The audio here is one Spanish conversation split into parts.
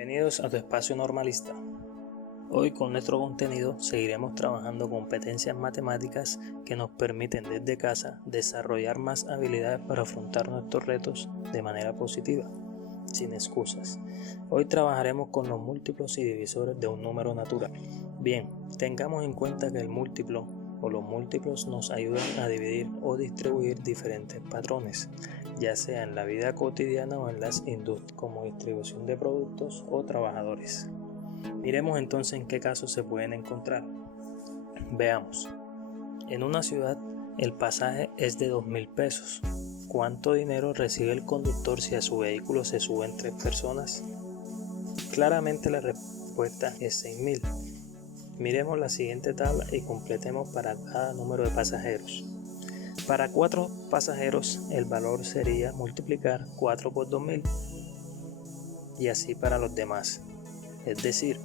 Bienvenidos a tu espacio normalista. Hoy con nuestro contenido seguiremos trabajando competencias matemáticas que nos permiten desde casa desarrollar más habilidades para afrontar nuestros retos de manera positiva, sin excusas. Hoy trabajaremos con los múltiplos y divisores de un número natural. Bien, tengamos en cuenta que el múltiplo o los múltiplos nos ayudan a dividir o distribuir diferentes patrones, ya sea en la vida cotidiana o en las industrias, como distribución de productos o trabajadores. Miremos entonces en qué casos se pueden encontrar. Veamos. En una ciudad, el pasaje es de 2.000 pesos. ¿Cuánto dinero recibe el conductor si a su vehículo se suben 3 personas? Claramente la respuesta es 6.000. Miremos la siguiente tabla y completemos para cada número de pasajeros. Para 4 pasajeros el valor sería multiplicar 4 por 2.000 y así para los demás. Es decir,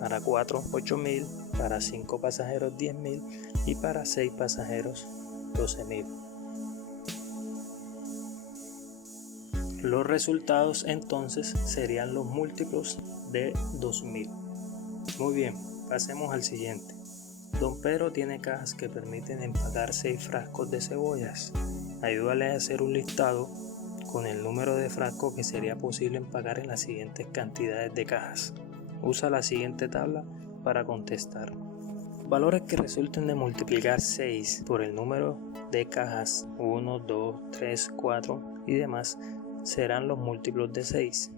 para 4 8.000, para 5 pasajeros 10.000 y para 6 pasajeros 12.000. Los resultados entonces serían los múltiplos de 2.000. Muy bien, pasemos al siguiente. Don Pedro tiene cajas que permiten empacar 6 frascos de cebollas. Ayúdale a hacer un listado con el número de frascos que sería posible empacar en las siguientes cantidades de cajas. Usa la siguiente tabla para contestar. Valores que resulten de multiplicar 6 por el número de cajas 1, 2, 3, 4 y demás serán los múltiplos de 6.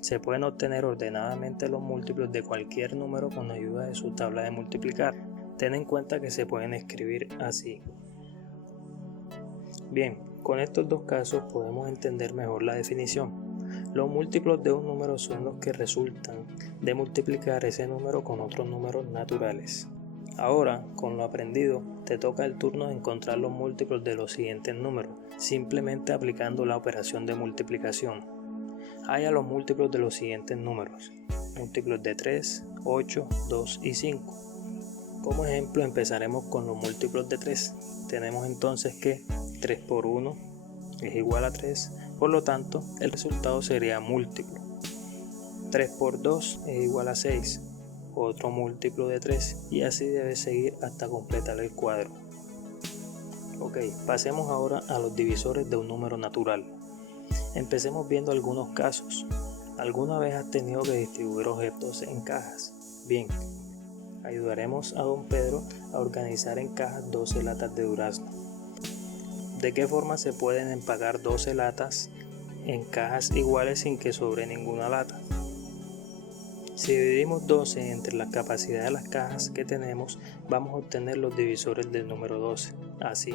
Se pueden obtener ordenadamente los múltiplos de cualquier número con ayuda de su tabla de multiplicar. Ten en cuenta que se pueden escribir así. Bien, con estos dos casos podemos entender mejor la definición. Los múltiplos de un número son los que resultan de multiplicar ese número con otros números naturales. Ahora, con lo aprendido, te toca el turno de encontrar los múltiplos de los siguientes números, simplemente aplicando la operación de multiplicación. Halla los múltiplos de los siguientes números: múltiplos de 3, 8, 2 y 5. Como ejemplo empezaremos con los múltiplos de 3. Tenemos entonces que 3 por 1 es igual a 3, por lo tanto el resultado sería múltiplo. 3 por 2 es igual a 6, otro múltiplo de 3 y así debe seguir hasta completar el cuadro. Ok, pasemos ahora a los divisores de un número natural. Empecemos viendo algunos casos. ¿Alguna vez has tenido que distribuir objetos en cajas? Bien, ayudaremos a don Pedro a organizar en cajas 12 latas de durazno. ¿De qué forma se pueden empacar 12 latas en cajas iguales sin que sobre ninguna lata? Si dividimos 12 entre la capacidad de las cajas que tenemos, vamos a obtener los divisores del número 12. Así.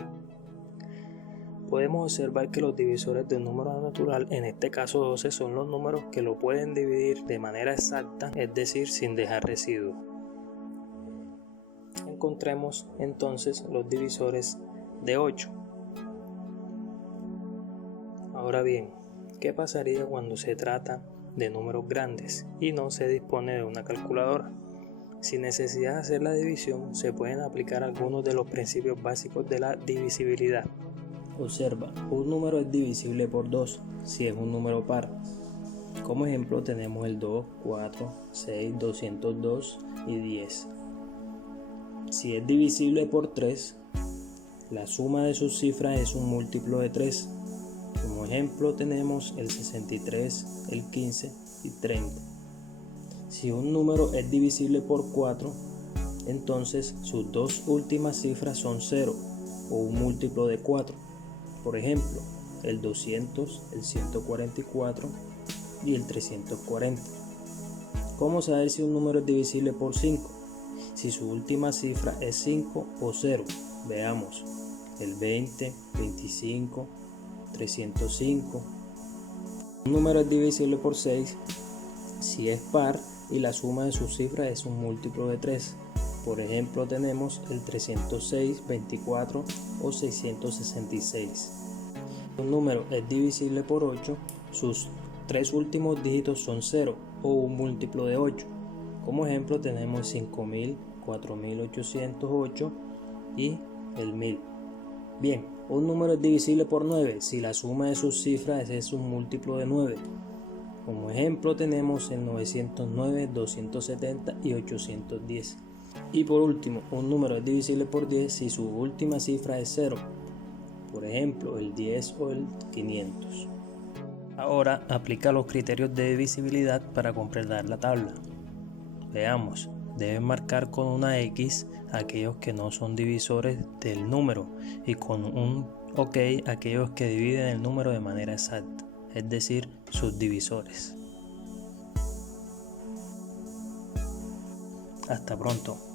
Podemos observar que los divisores de un número natural, en este caso 12, son los números que lo pueden dividir de manera exacta, es decir, sin dejar residuo. Encontremos entonces los divisores de 8. Ahora bien, ¿qué pasaría cuando se trata de números grandes y no se dispone de una calculadora? Sin necesidad de hacer la división, se pueden aplicar algunos de los principios básicos de la divisibilidad. Observa, un número es divisible por 2 si es un número par. Como ejemplo tenemos el 2, 4, 6, 202 y 10. Si es divisible por 3, la suma de sus cifras es un múltiplo de 3. Como ejemplo tenemos el 63, el 15 y 30. Si un número es divisible por 4, entonces sus dos últimas cifras son 0 o un múltiplo de 4. Por ejemplo, el 200, el 144 y el 340. ¿Cómo saber si un número es divisible por 5? Si su última cifra es 5 o 0. Veamos, el 20, 25, 305. Un número es divisible por 6 si es par y la suma de sus cifras es un múltiplo de 3. Por ejemplo tenemos el 306, 24 o 666. Un número es divisible por 8, sus 3 últimos dígitos son 0 o un múltiplo de 8. Como ejemplo tenemos 5000, 4808 y el 1000. Bien, un, Un número es divisible por 9 si la suma de sus cifras es un múltiplo de 9. Como ejemplo tenemos el 909, 270 y 810. Y por último, un número es divisible por 10 si su última cifra es 0. Por ejemplo, el 10 o el 500. Ahora aplica los criterios de divisibilidad para completar la tabla. Veamos, deben marcar con una X aquellos que no son divisores del número y con un OK aquellos que dividen el número de manera exacta, es decir, sus divisores. Hasta pronto.